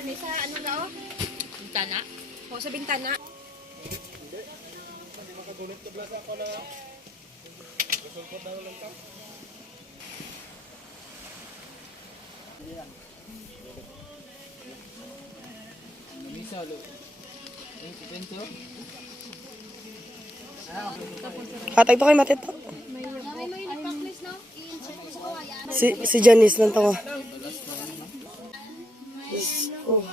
gani sa ano na oh? Bintana? O sa bintana. Hindi makagulit ka blasa ako na gusulpot na lang ka. Namisa lo. Hatag to kay Matito. Si Janice lang to. Oh.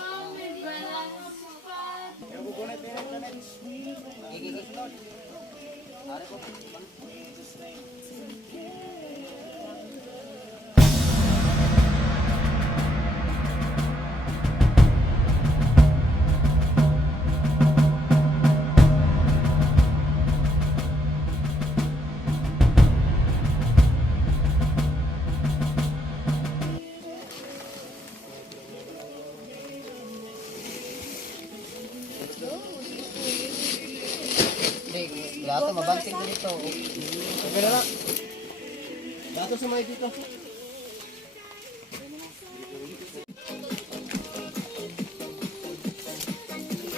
Lahat mabanting dito. Okay na lang. Dato sa may dito.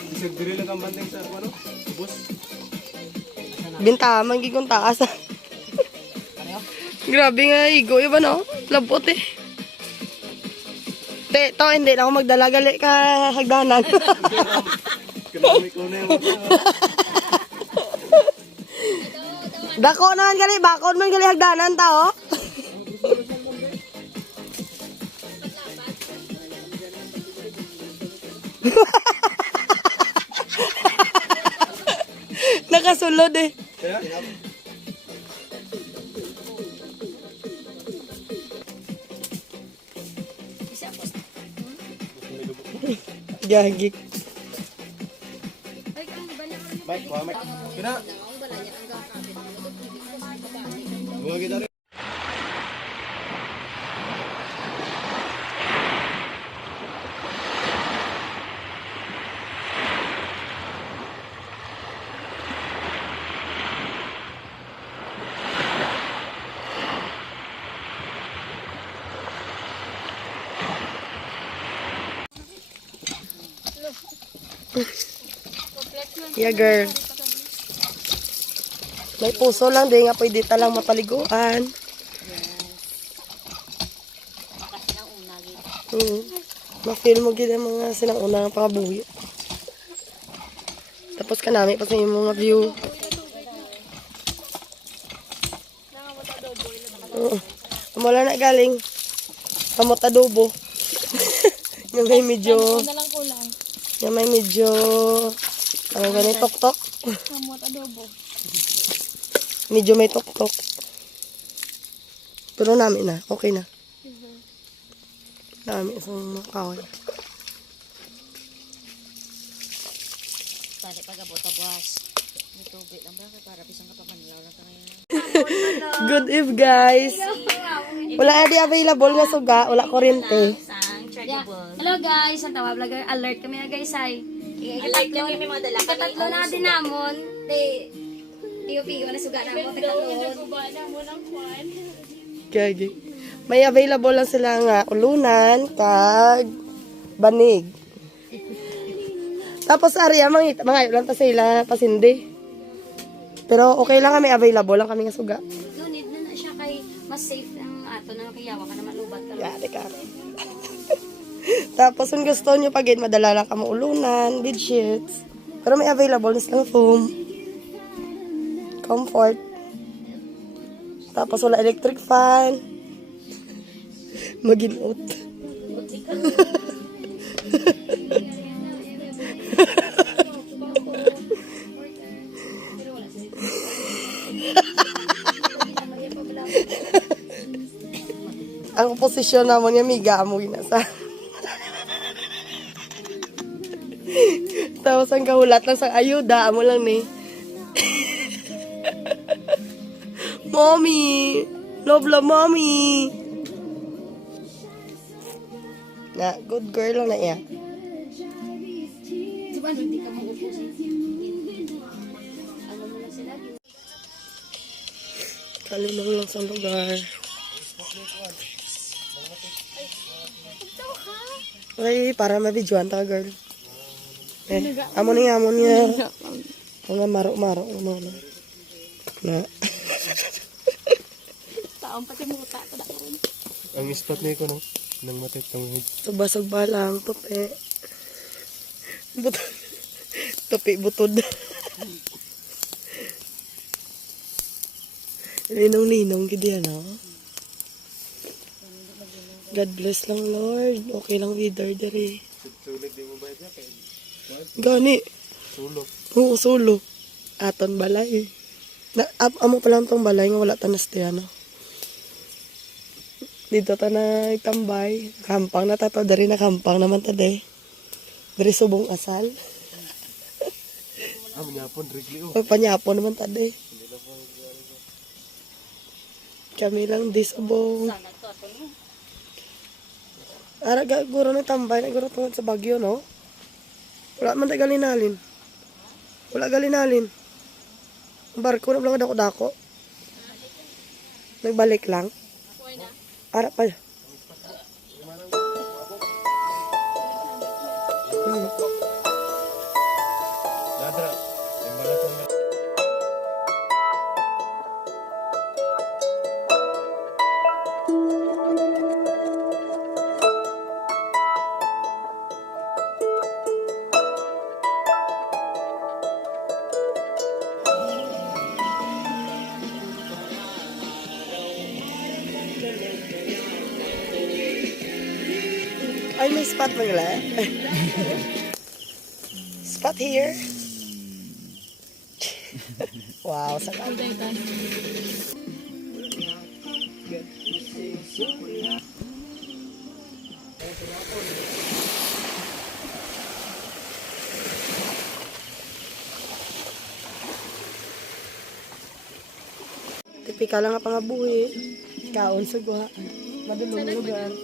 Isang diri lang ang banting sa ano? Bus. Binta, manggigong taas. Grabe nga, igo. Iba no? Labot eh. To, hindi na ako magdala. Gali ka hagdanan. Kinamik ko na yung Dako naman gali. Bakod man gali hagdanan tao. Nakasulod eh. Gagik. Mike, Mike. Kina. Buha kita rin. Yeah, girl. May puso lang, di nga pwede talang mapaliguan. Ma-feel mo gila mga silang una ng pangabuhi. Tapos ka namin, pas yung mga view. Mula na galing. Kamot adobo. Yung may medyo... Yung may medyo... Ano ganun, tok-tok? Kamot adobo. Medyo may tok-tok. Pero namin na. Okay na. Namin sa mga kahoy. Tali pag-abot-abwas. May tubig lang ba? Para pisang kapamanlaw lang ka ngayon. Good eve, guys. Wala na di available nga suga. Wala kuryente. Hello guys, ang tawa vlogger alert kami na guys ay. Alert kami may mga dala. Katatlo na din namon. Piyo-piyo na suga na mo Gagi. May available lang sila nga ulunan kag banig. Tapos ariya mga lang ta sila pasindi. Pero okay lang nga may available lang kami nga suga. No need na siya kay mas safe ang ato na kayawa ka na malubat ka. Yate ka. Tapos kung gusto nyo pagid madala lang kamo ulunan, bed sheets. Pero may available na silang foam. Comfort. Tapos wala electric fan. Maginot. Ang posisyon naman niya miga mo ginasa. Tapos ang kahulat lang sa ayuda amo lang ni. Mommy! Love mommy! Na, good girl lang na iya. Diba hindi ka maupo sa ano mo na sila? Kalinong lang sa lugar. Ay, para mabidyoan ta, girl. Amo niya. Mga maro-maro. Ano. Na. Taong pati muta. Ang spot na ko nang matay tanghid. Sugba-sugba lang, tupi. Butod. Tupi, butod. Linong-linong, gidi ano? God bless lang, Lord. Okay lang, wither diri. Sulit di mo ba dyan? Gani. Sulok. Oo, sulo. Aton balay. Amo pa lang tong balay nga wala tanas di ano. Dito ta na tambay. Kampang na tato. Dari na kampang naman ta de. Dari subong asal. Manyapon, rigli o. O panyapon naman ta de. Kami lang di subong. Ara guro na tambay. Naguro tungod sa Bagyo, no? Wala man tayo galinalin. Wala galinalin. Ang barko na lang dako-dako. Nagbalik lang. Ara pa. Ladra. Ay, may spot mo nila. Spot here. Wow, sakal. Tipikal lang nga pangabuhi. Kaon sa guha. Madulong lugar.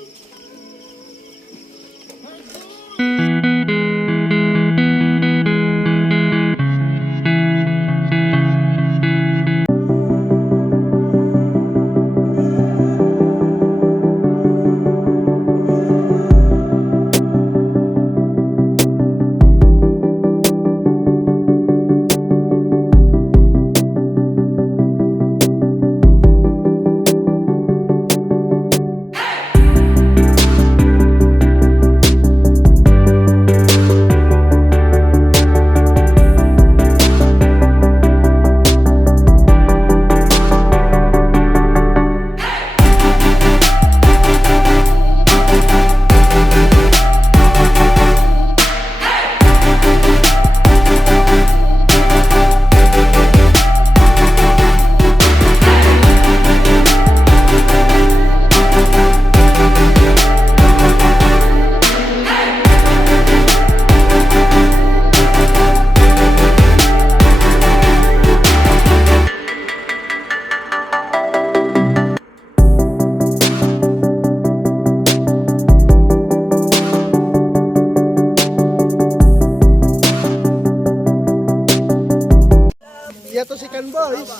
Yato si Kan Boys.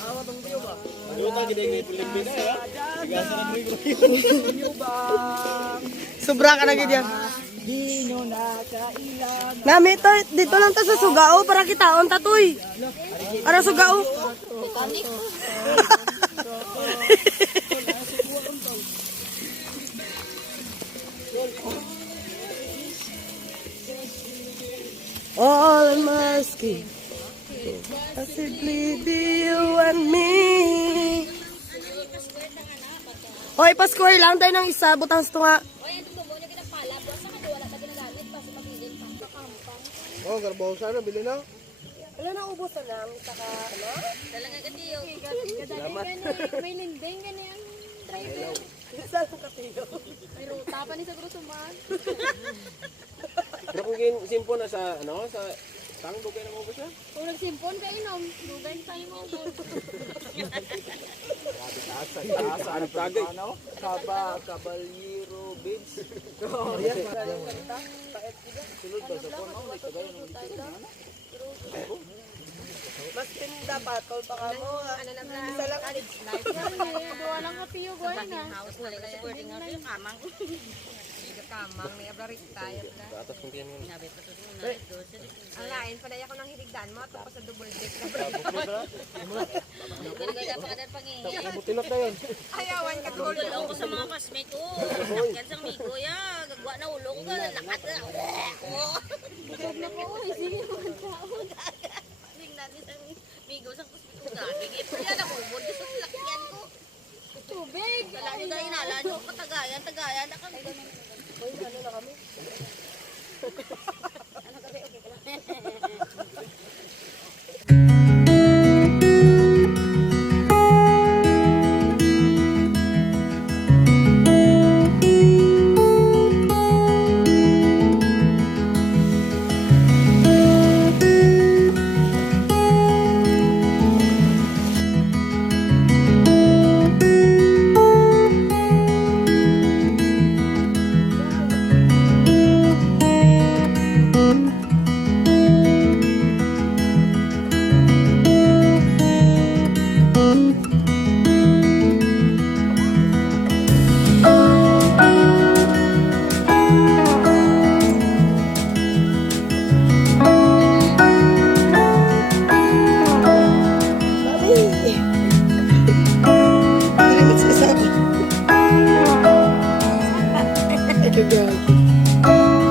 Sobra ka na gid yan. Nami to dito lang ta sa Sugao para kitaon tatoy. Ara Sugao. All I'm asking, possibly be you and me. Hoy, pa-score lang tayo ng isa. Butang sa tunga. Oh, garbaw sana, bili na. Wala na, ubos na lang. Saka, ano? Talaga katiyo. May lindeng ganyan. Driver. Saan ang katiyo? May ruta pa ni sa Grusuman. Pero kung simpon na sa, ano, sa tangdo kayo na mo ba siya? Kung nagsimpon ka inom, lugay tayo mo. Sa anong tagay? Caballero Beach. Sulod ba sa phone? Oh, nagkagayon ng dito na. Mas tinda pa, tol pa ka mo. Ano na ba? Isa lang alit. Duwa lang ka piyo ko na. House na lang supporting house yung kamang. Kamang may ablarik tayo na. Atas kung tiyan yun. Nabi pa to na ito. Ang lain pa ako ng hiligdan mo tapos sa double deck. Ganda pa kada pangi. Butinot na yun. Ayawan ka tol. Ulo ko sa mga classmate ko. Kan sang migo ya, gagwa na ulo ko lakat na. Huwag na po, sige mo ang taon. Tingnan ni sang migo sang classmate ko. Gigit pa yan ako. Bodo sa lakyan ko. Tubig! Wala nyo na inala nyo. Tagayan. Nakang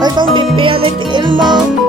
Ay, pang pipian ay tingil mo.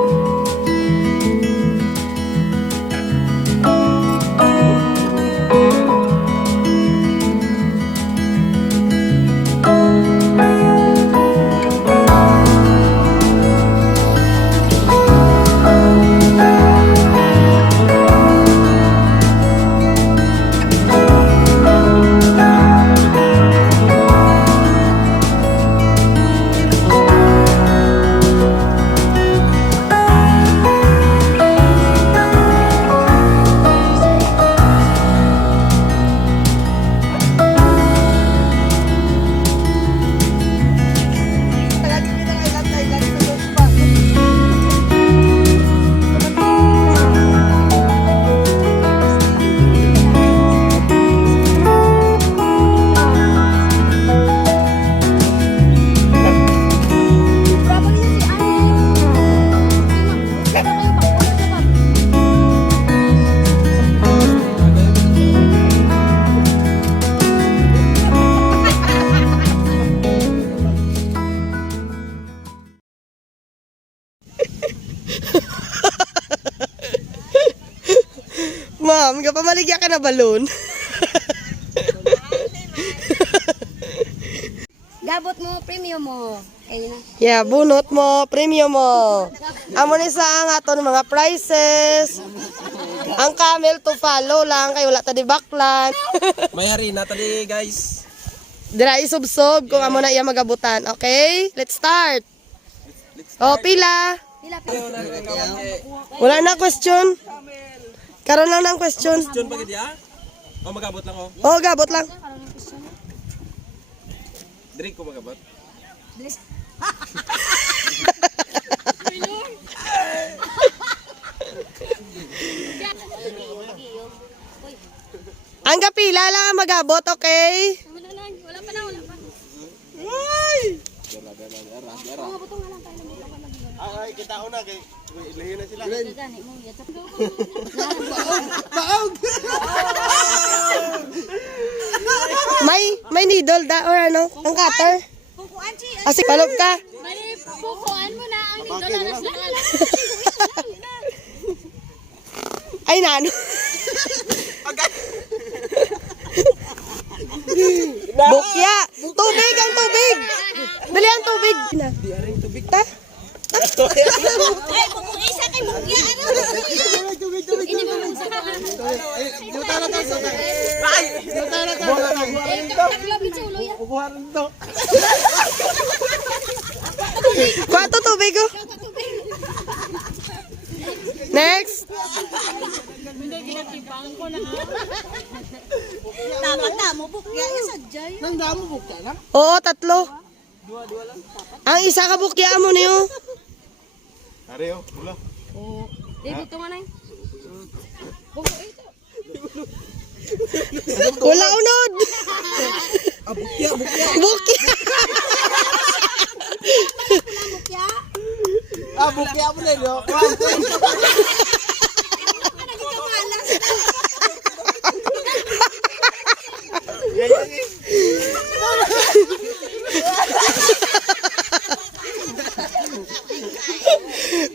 Ma'am, pamaligya ka na balon. Gabot mo, premium mo. Ayun na. Yeah, bunot mo, premium mo. Amo ni sa ang aton mga prices. Ang camel to follow lang kay wala ta di baklan. May harina tali guys. Dira isubsob kung amo na iya magabutan. Okay? Let's start. Oh, pila. Pila. Wala na question. Karon lang ng question. Diyon pa gid ya? O magabot lang ko. Oh, gabot lang. Drink ko magabot. Ang kapila lang ang magabot, okay? Wala na, wala pa. Ay, kita ko na kay lahi na sila. Gani mo, yata. May needle da or ano? Ang cutter? Asi palog ka. Mali, pukuan mo na ang nito na nasa. Ay nano. Bukya. Tubig ang tubig. Dali ang tubig. Di aring tubig ta. Ay, kung isa kay mukya ano? Ini mo sa ka. Tatlo bitsulo ya. Kuha to tubig oh. Next. Dapat na mo bukya sadya. Oo, tatlo. Ang isa ka bukya mo niyo. Areo, mula. Dito nga na. Wala unod. Bukya. Bukya. Bukya mo na yun.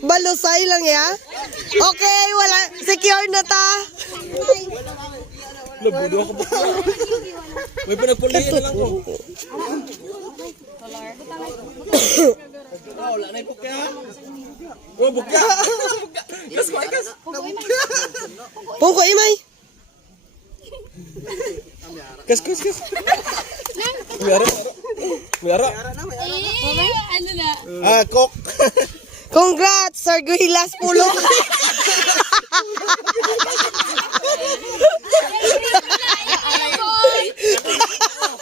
Balusay lang ya. Okay, wala. Secure na ta. Labudo ako bukya. May pinagpulihan na lang ko. Wala na yung bukya. Bukya. Kas. Pungko imay. Kas. Miyara. Ano na? Kok. Congrats, Sir Guhilas Pulo.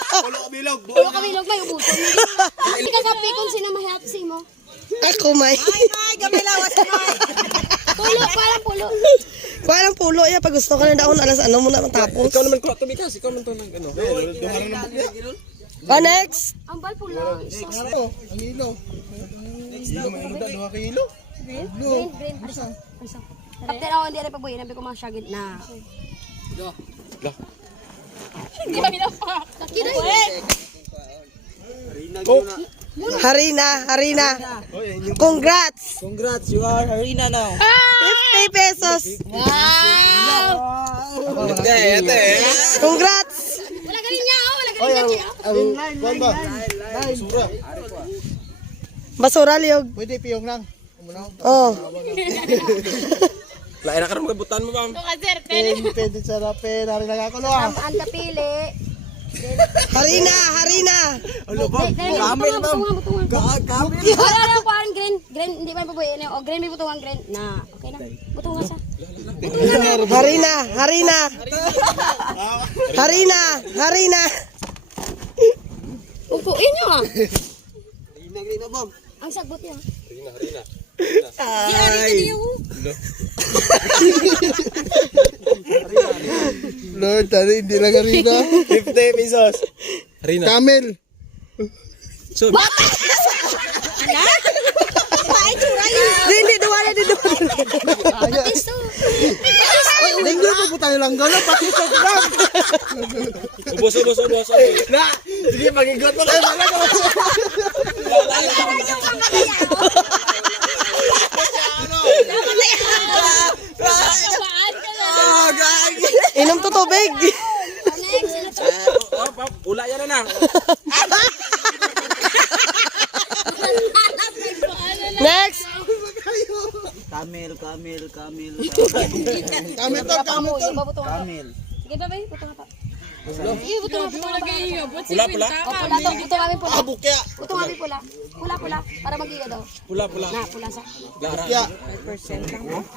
Pulo kami log may ubuton. Hindi ka kapi kung sino mahirap si mo. Ako may. Pulo, parang pulo. Parang pulo ya pag gusto ka na daon alas ano mo na matapos. Ikaw naman ko tubig kasi ikaw man to ng ano. Dumaran ng bukya. Next. Ang bal pulo. Ang ilo. Ilo man ilo 2 kilo. Green. Arisa. Kapten ako hindi rin pabuhay. Nabi ko mga syagit na. Hindi kami napak. Nakita Harina. Congrats. Congrats, you are Harina now. 50 pesos. Ate. Congrats. Wala galing niya. Wala galing niya. Kuan ba? Sura. Basura liog. Pwede piyong lang. Oh. Lain na karon kabutan mo ba? Pwede sa rape, nari nagakakulo ah. Ang kapili. Harina. Kamil ba? Kamil. Wala ko ang green. Green, hindi pa pabuhay. O green, may butungan green. Na, okay na. Butungan sa. Harina. Upuin nyo ah. Rina bom. Ang sagot niya. Harina. Lord, tadi hindi lang Harina. 50 pesos. Harina. Camel. So, Hindi duwala. Batisto. Linggo po tayo lang gano'n, pati sa gram. Ubos. Na, sige, mag-igot mo kayo mga ko. Inom to tubig. Ula yan na. Next. Camel to. Camel. Sige ba, bay? Butungan pa. Sige, butungan pa. Pula. Pula to. Butungan kami pula. Bukya. Butungan kami pula. Pula. Para mag-iga daw. Pula. Na, pula sa. Bukya. 5% lang.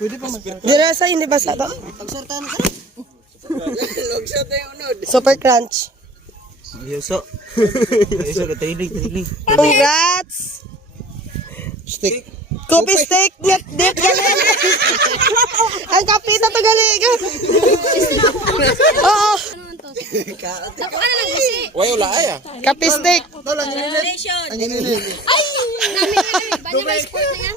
Pwede pa mas. Dirasa hindi ba sa to? Pagsortahan ka. Logshot na yung unod. Super crunch. Yuso ka training. Congrats. Stick. Coffee steak net dip gali. Ang kapita to gali. Oo. Naku, ano lang kasi? Way ula ay ah. Coffee steak. Ang inilit. Ay! Namin. Banya ba sport na yan?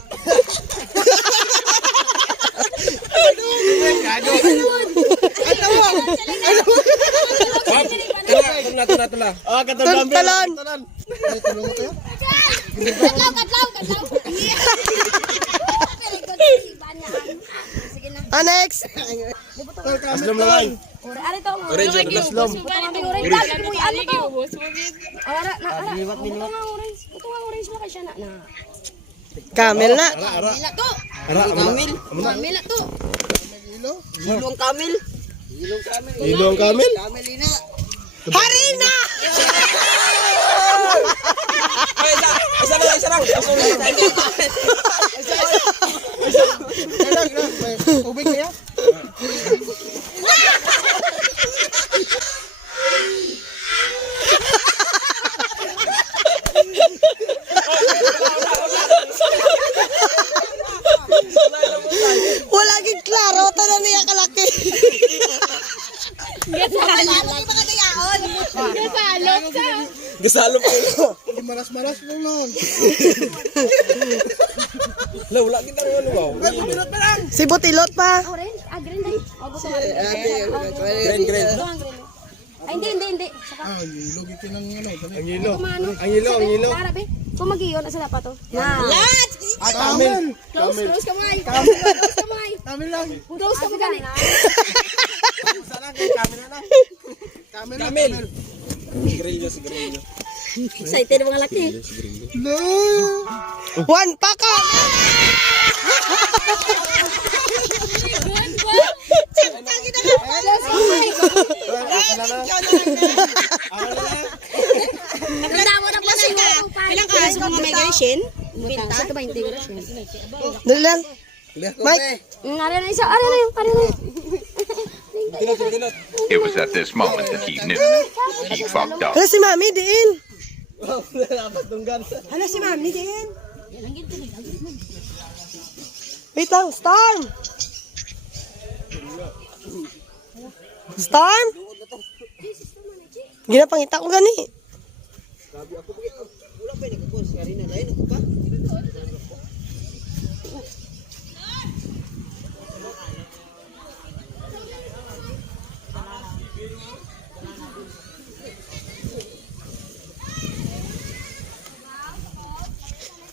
Tula. Ah, Talon. Tulong mo kayo? Katlaw. Sige na. Next. Aslam lang. Ari to. Orange aslam. Butungan orange. Dali mo yan. Ano to? Ara. Butungan orange. Butungan orange mo kay siya na. Camel na. Mila to. Kamil. Mila to. Ilong kamil. Harina. Ay, isa lang. Ubig kaya? Wala gid klaro tanan niya kalaki. Gasalo po. Maras-maras mo nun. Wala kita ng ano wow. Si Butilot pa. Orange? Ah, green din. Oh, buto. Green. Ito ang green. Ay, hindi. Saka, Ang yelo. Ang yelo. Arabe. Kung mag-iyon, asa dapat to? Na. Camel. Close kamay. Camel lang. Close kamay. Sana kay camel na. Camel. Sigarilyo. Excited mga laki. One pa ka! Ilang karas mo mga migration? Ito ba hindi ko na? Dali lang. Mike. Ari na isa. Ari na yun. It was at this moment that he knew he fucked up. Hala si Mami, diin. Hala si Mami, diin. Wait lang, Storm. Storm? Ginapangita ko gani.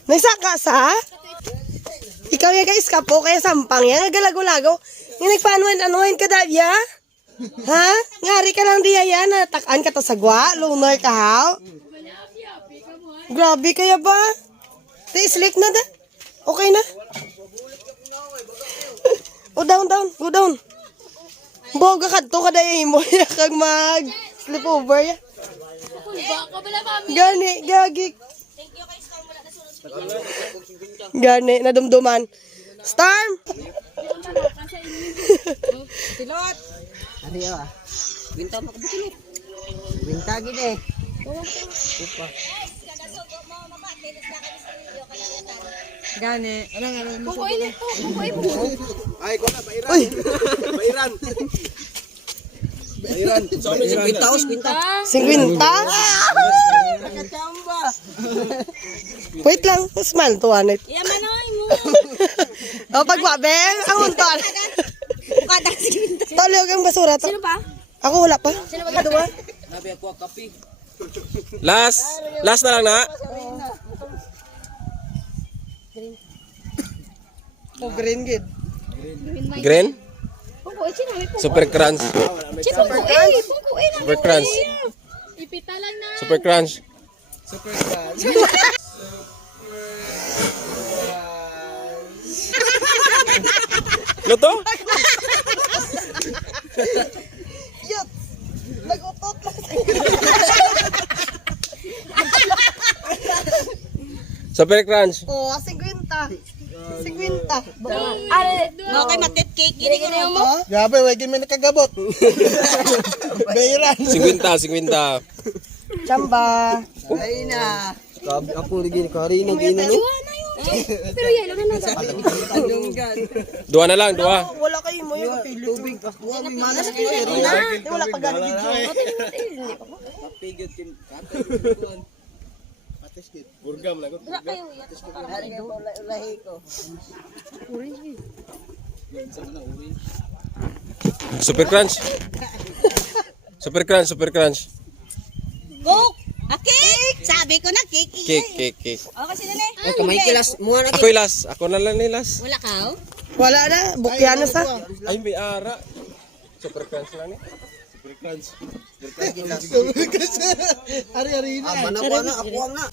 Nagsaka sa? Ikaw ya guys kapo kaya sampang yan. Nagalago-lago. Nga nagpanuan-anuhin ka Davia? Ha? Ngari ka lang diya yan. Natakaan ka to sa gwa. Lunar ka ha? Grabe kaya ba? Di sleep na da? Okay na? O down. Go down. Boga ka to kada mo. Kag mag sleep over ya. Gani, gagik. Gani, nadumduman. Storm! Pilot. Ano yun ah? Winta pa kabutulot. Winta gini eh. Gani. Ay, ko na, Bairan. Kwinta. 50? Wait lang, smile to anit. Yamanoy mo. O pagbabeng, ang unton. Kada si Tolog ang basura to. Sino pa? Ako wala pa. Sino ba? Dua. Last na lang na. O green gid. Green? Pungko, sino? May pungko. Super crunch. Sino pungko eh? Pungko eh. Super crunch. Ipita lang na. Super crunch. Luto? Nagutot lang. Super crunch. O, 50. 50. Ari. Okay, matit cake gini gini mo. Gabi, wagi may nakagabot. Bairan. 50. Chamba. Ay na. Sabi ako lagi ni Karina gini no. Pero yelo na na. Dua na lang, dua. Wala kayo mo yung kapilo. Tubig pa. Wala may manas Di wala pa gani video. Pigit kin. Burgam lagot. Hari ka ulahi ko. Super crunch. Super crunch. Coke. A cake. Sabi ko na cake. Cake. O kasi nila. Ay kamay kilas mo na. Ako ilas. Ako na lang nilas. Wala ka. Wala na, bukyan na sa. Ay, may ara. Super crunch lang eh. Super crunch. Ari-ari na. Mana ko na ako ang na.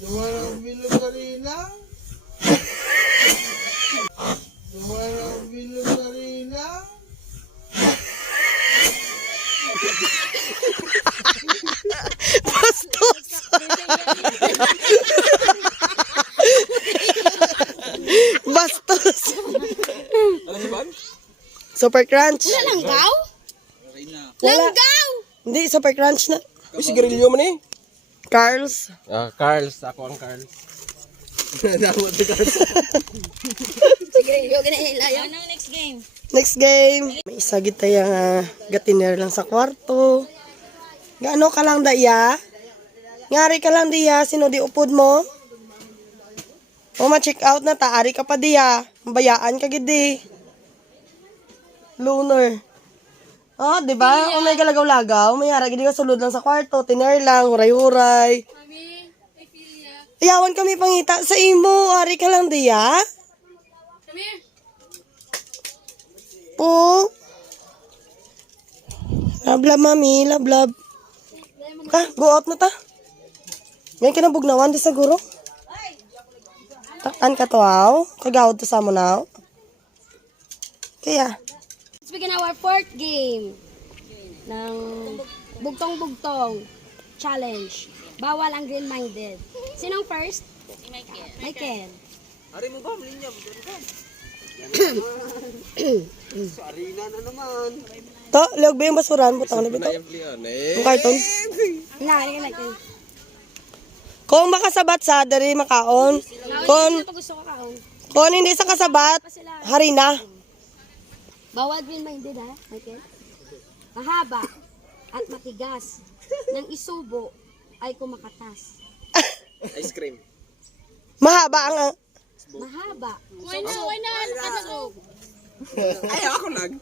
Yung bilog sarina. Yung bilog sarina. Bastos. Bastos. Ano ba? Super crunch. Langgaw? Wala. Langgaw! Hindi, super crunch na. Uy, sigarilyo mo ni. Carl's. Carl's. Ako ang Carl's. Sige, yung ginahilayo. Anong next game? Next game. May isa gitayang gatiner lang sa kwarto. Gaano ka lang daya? Ngari ka lang diya, sino di upod mo? O ma-check out na taari ka pa diya. Bayaan ka gidi. Loner. Oh, di ba? O may galagaw-lagaw, may hara gidi ka sulod lang sa kwarto, tiner lang, huray-huray. Iyawan kami pangita sa imo, hari ka lang diya. Po. Love, mami, love. Go out na ta. Ngayon kinabugnawan di sa guro. Taktan ka to, aw. Kagawad to sa mo na, aw. Kaya. Let's begin our fourth game ng bugtong-bugtong challenge. Bawal ang green-minded. Sinong first? Michael. Ari mo ba? Malinya. Sarina na naman. To, liog ba yung basuran? Butang na ba to? Ang karton? Hindi ka. Kung makasabat sa, dari makaon. Ito gusto ko kaon. Kung hindi sa kasabat, hari na. Bawal green-minded ha, Michael? Mahaba at matigas. Nang isubo ay kumakatas. Ice cream. Mahaba ang... Mahaba. Why na? Ano? Ay, ako lang.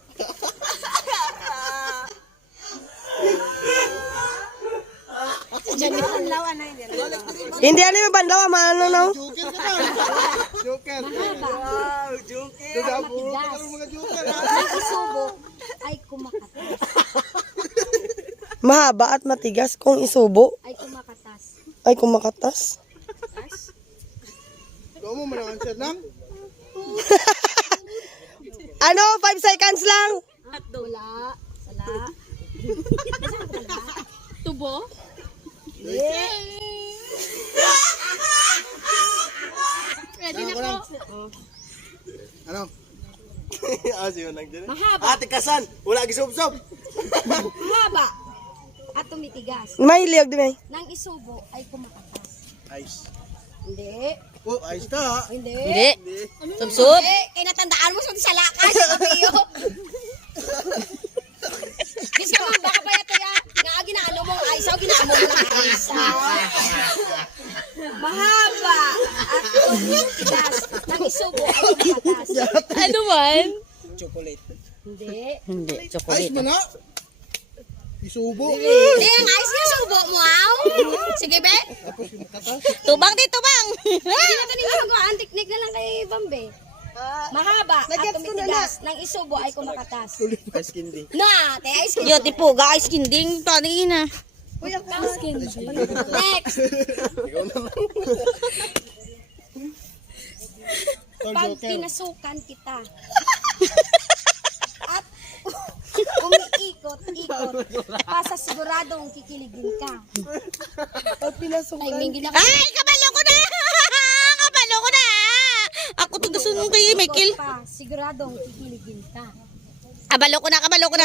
Hindi ano yung bandaw, maano na. Joker. Mahaba Joker. at matigas. Nang isubo ay kumakatas. Mahaba at matigas kung isubo Ay kumakatas. ay kumakatas. Ikaw mo manakansyad lang. Ano? 5 seconds lang. Wala. Sala. Tubo? Ready na po. Ano? Sige lang dyan. Mahaba. Ate Kasan, wala gisub-sub. Mahaba at tumitigas. May liog di may. Nang isubo ay kumakatas. Ice. Hindi. Oh, ice ta. Hindi. Subsub? Eh, natandaan mo sa salakas. Sabiyo. Kasi naman, baka pa yato ya. Nga, ginaano mong aisaw, ginaamo mo ng aisaw. Mahaba at tumitigas. Nang isubo ay kumakatas. Ano man? Chocolate. Hindi. Ice man na. Isubo. Hindi, ang ice niya subo mo, aw. Sige, be. Tubang di tubang! Hindi na ito ninyo magawa. Tiknik na lang kay Bambe. Mahaba at tumitigas. Nang isubo ay kumakatas. Ice candy. Na, te ice cream. Yo, tipo, guys, kinding. Tani na. Next. Pag pinasukan kita at umiikot-ikot pasa siguradong kikiligin ka. Pag pinasukan. Ay, mingi na Ay, kabalo ko na! Kabalo ko na! Ako to gusto nung kay Michael. pa, siguradong kikiligin ka. Kabalo ko na.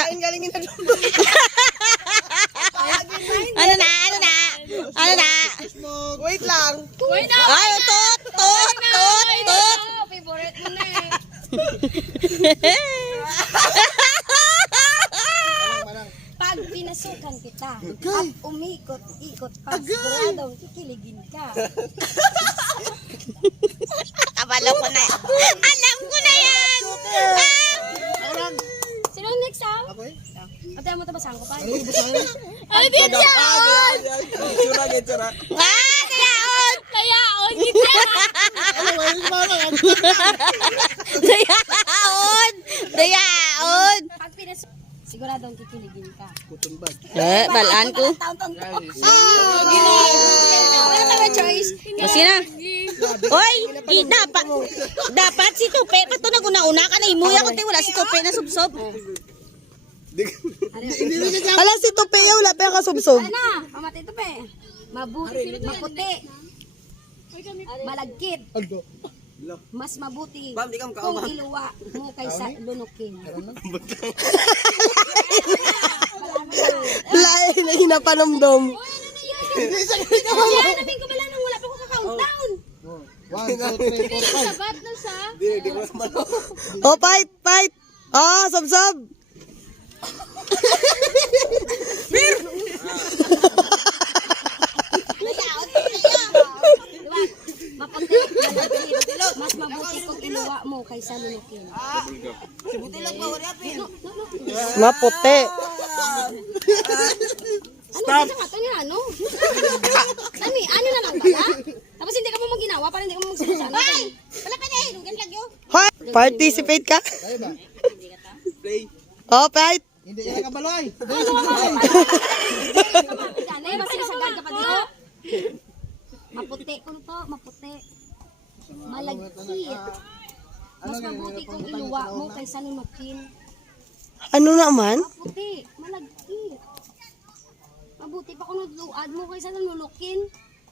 Ang galingin na Ano na? Wait lang. Ay, tot! Favorite mo na eh. Pag pinasukan kita at umikot-ikot pa, siguradong kikiligin ka. Kabalo ko na. Alam ko na yan! Sino next ah? Ate mo tabasang ko pa. Ay, di siyaon! Itsura. Kayaon! Kita! Dayaon! Pag pinasukan, siguradong kikiligin ka. Balaan ko. Wala tayong choice. Kasi na. Oy, dapat si Tupe pa to naguna-una ka na imuya ko wala si Tupe na subsob. Ala si Tupe, wala pa yung kasubsob. Ano? Pamatay ito pa eh. Mabuti, maputi. Malagkit. Mas mabuti Bam, di ka kung makauma. iluwa mo kaysa lunukin. Lain na hinapanomdom. Kaya namin ko pala nang wala pa ko ka-countdown. 1, 2, 3, 4, 5. Sabat na sa... Di ko naman. Oh, fight. Oh, sob. Diba? Maputi, malagkit. Mas mabuti kung iluwa mo kaysa lunukin. Maputi. Stop! Ano ka ano? Tami, ano na lang pala? Tapos hindi ka mo maginawa para hindi ka mo magsasabi. Ay! Wala pa na eh. Ganyan yun. Hoy, participate ka? Play. Oh, fight. Hindi ka kabaloy. Gane, masisagad ka pa dito. Maputi ko to, maputi. Malagkit. Mas mabuti kung iluwa mo kaysa lunukin. Ano naman? Maputi, malagkit. Mabuti pa kung nagluad mo kaysa lunukin.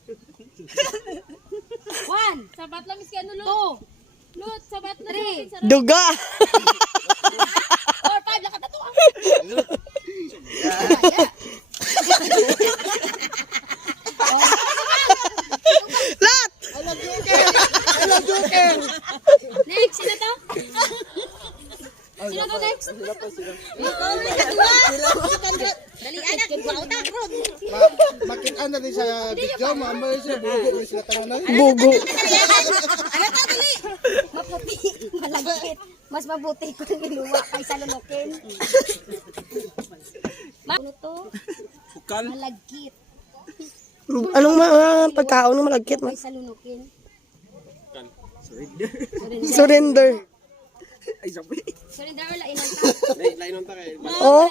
1. Sabat lang miskin ano 2. Lut, sabat na 3. Duga. 4, 5, lakad na to. Lat! Next, sino to? Sino to next? Dali anak, wow ta bro. Makitaan na din sa video. Maambay sila. Bugo sila tanganan. Bugo. Maputi, malagkit. Mas mabuti kung iluwa kaysa lunukin. Ano to? Malagkit Anong pagkaon ng malagkit man? kaysa lunukin. Surrender. Surrender wala inang ta. Lainon ta kayo. Oh,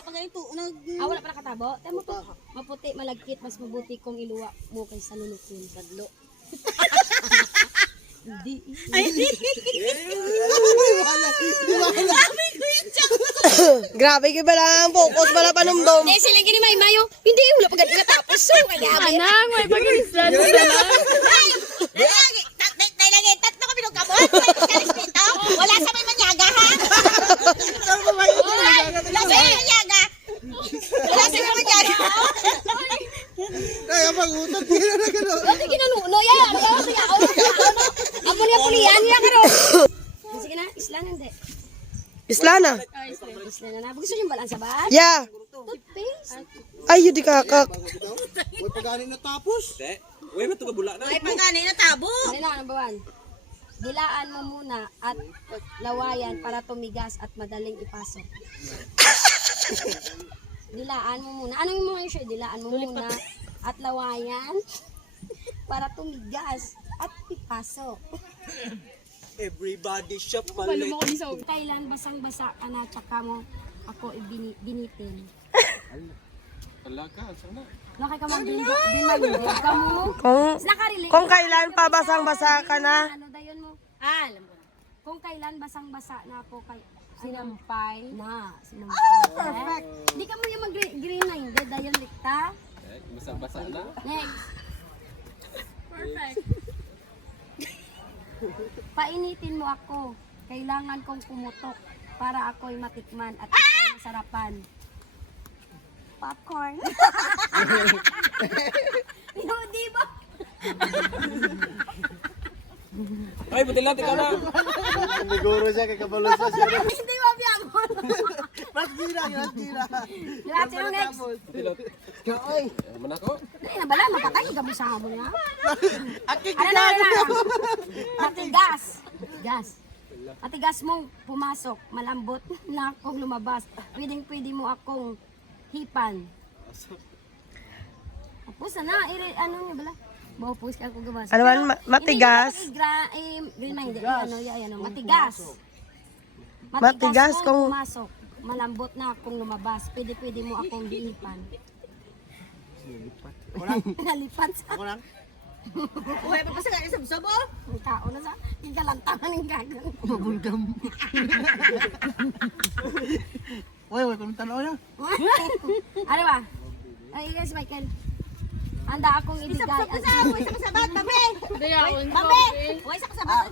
Wala pa nakatabo. Temo to. Maputi, malagkit, mas mabuti kung iluwa mo kaysa lunukin. Badlo. grabe ka ba lang? Focus pala panumdum. Eh, sila gini may mayo. Hindi, wala pa ganun natapos. So, kaya Anang, may pag-islan mo na lang. Dahil tatlo kami nung kabot. Wala sa may manyaga ha. Wala sa may manyaga. Wala sa may manyaga. Kaya pag-utot. Hindi na gano'n. Dati kinanuno yan. Amo niya pulian niya karon. Sige na, islan hindi. Islana. Islan na. Gusto niyo balansa ba? Yeah. Toothpaste. Ay, yun di kakak. Huwag pag-anin na tapos. Ay pagani na tabo. Ano na, number 1. Dilaan mo muna at lawayan para tumigas at madaling ipasok. Dilaan mo muna. Anong mga usually? Dilaan mo muna at lawayan para tumigas at ipasok. Everybody shop Paano mo ko isog? Kailan basang-basa ka na tsaka mo ako binitin. Wala ka, sana. Nakay ka mag-binagin ka mo. Nakarelate. Kung kailan pa basang-basa ka na. Ano dayon mo? Alam mo na. Kung kailan basang-basa na ako kay sinampay. Perfect. Hindi ka mo yung mag-green na hindi. Dayon likta. Basa-basa na. Next. Perfect. Painitin mo ako. Kailangan kong pumutok para ako'y matikman at ako'y masarapan. Popcorn. Hindi ba? Ay, buti lang, ikaw na. Naguro siya, kay kabalo siya. Hindi ba biya mo? Mas gira. Grabe yung next. Ay, mana ko? Hindi na bala, mapatay. Gamusahan mo na. Ano na. Matigas. Matigas mong pumasok. Malambot na akong lumabas. Pwede mo akong hipan. Tapos na. Ano niya bala? Maupos ka akong gabas. Ano man, matigas. Matigas. Matigas kung- pumasok. Malambot na akong lumabas. Pwede mo akong hipan. Nalipat sa... Ako lang. Uy, papasa ka sa busobo. Ang tao na sa ikalantangan ng gagang. Mabulgam. Uy, kung tanaw na. Ano ba? Ay, guys, Michael. Handa akong ibigay ang Uy, sa sabat, babe. Dayawon ko. Babe. Uy, sa sabat.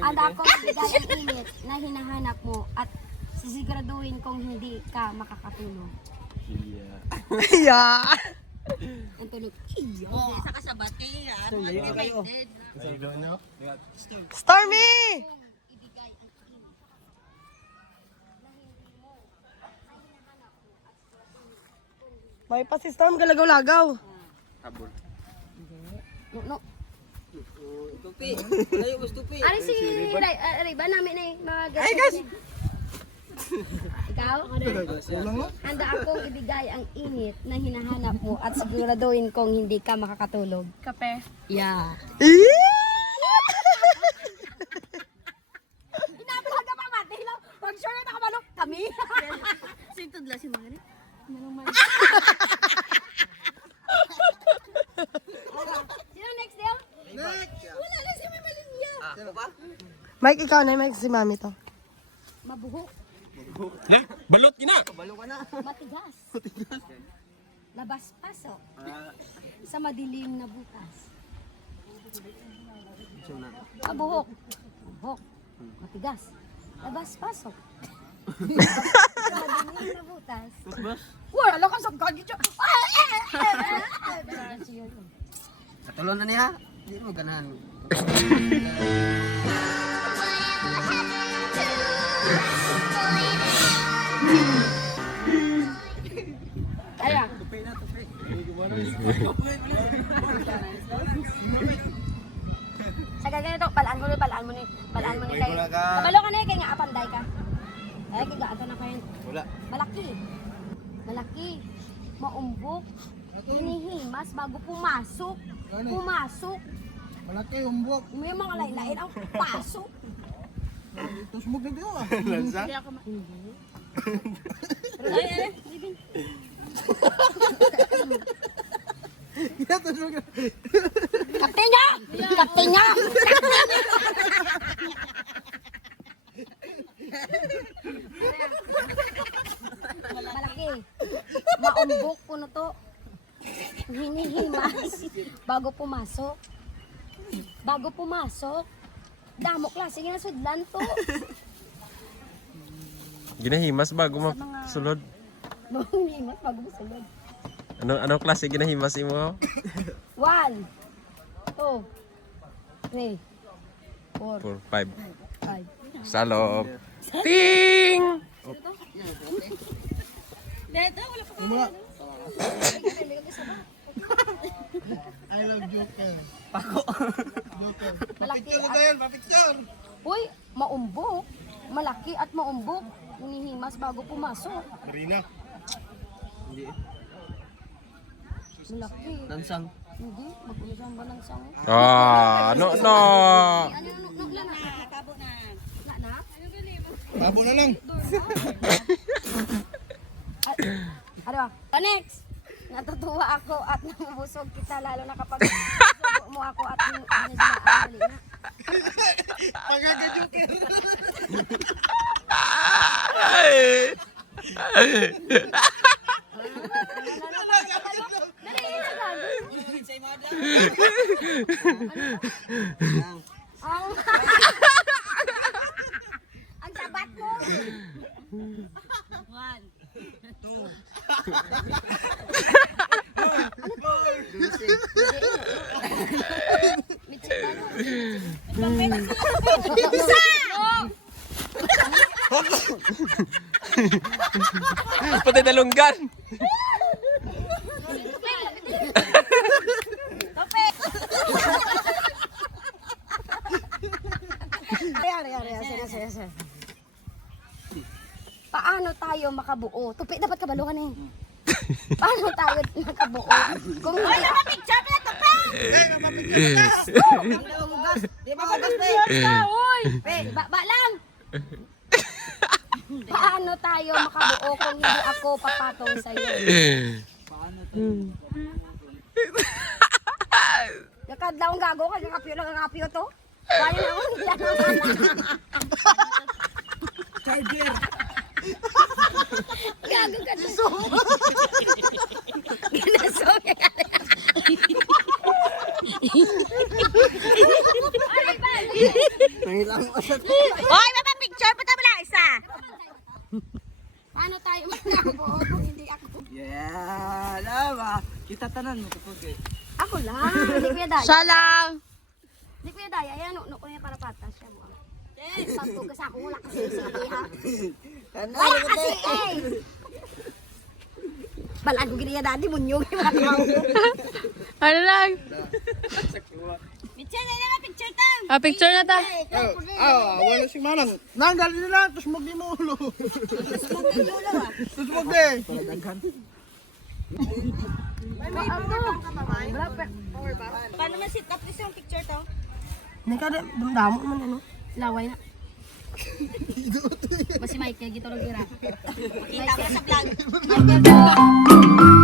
Handa akong ibigay ang init na hinahanap mo at sisiguraduhin kong hindi ka makakatulog. Yeah. Ang tulog. Sa kasabat kayo yan. Motivated. Stormy! May pa si Storm, galagaw-lagaw. No. Tupi. Layo mas tupi. Ari si Riba namin na mga Ay, guys! Ikaw? Handa akong ibigay ang init na hinahanap mo at siguraduhin kong hindi ka makakatulog. Kape. Yeah. Inapalag ka pa, Mati. Pag sure na nakabalok kami. Sintod lang si Mari. Sino next, Del? Wala na si Malinya. Ano ba? Mike, ikaw na, Mike, si mami to. Mabuhok. Balot gina. Balo ka na. Matigas. Labas-pasok. Sa madilim na butas. Mabuhok. Mabuhok. Matigas. Labas-pasok. Sa madilim na butas. Wala ka sa gagit siya. Katulon na niya. Hindi mo ganahan. Ayan. Sa ganito, palaan mo ni kayo. Kabalo ka na kaya nga apanday ka. Ay, kagaato na kayo. Wala. Malaki. Maumbok. Hinihimas bago pumasok. Malaki umbok. May mga lain-lain ang pasok. Tusmog na dito. Hindi ako Ay, Libin. Kaptenga! Kaptenga! Malaki. Maumbok po na to. Hinihimas. Bago pumasok. Damo klase nga sudlan to. Ginahimas bago masulod. Hinihimas bago masulod. Ano klase ginahimas mo? 1, 2, 3, 4, 4, 5. 5. Sa loob. Ting! I love Joker. Malaki Ano at tayo? Mapicture. Uy, maumbok. Malaki at maumbok. Hinihimas bago pumasok. Marina. Malaki. Lansang. Hindi, mag-uusang ba ng sang? No. Ano, wala na. Tabo na. Wala na? Tabo na lang. Ano? Next! Natutuwa ako at namubusog kita lalo na kapag subo mo ako at hindi mali na. Pagkaka-Joker. Ang sabat mo! Pati dalunggan. Sige. Paano tayo makabuo? Tupi, dapat kabaluhan eh. Paano tayo makabuo? Kung hindi... Ay, picture pala tupi! Di ba hugas na Ba lang! Paano tayo makabuo kung hindi ako papatong sa'yo? Nakadlawang gago ka, kakapyo to? Paano na ako? Charger. Gago ka to. Ginasong. Nangilang mo sa Oy, mapapicture pa tayo lang isa. Paano tayo makabuo kung hindi ako? Yeah, lama. Kita tanan mo kapag eh. Ako lang. Hindi Kuya Daya. Siya lang. Hindi Kuya Daya. Ayan, no ko niya para patas siya mo. Pagko kasi ako wala kasi sige ha. Ano? Wala kasi eh. Balaan ko giniya dati, bunyog yung mga tao. Ano lang? Picture na lang, picture tang. Picture na ta. Wala si Manang. Nanggal nila, tapos mag di mo ulo. Tapos mag di. Paano man sit up this yung picture to? Nagkadamdamo naman ano. Laway na. Basi Michael, gito lang gira. Kita ko sa vlog. Michael po.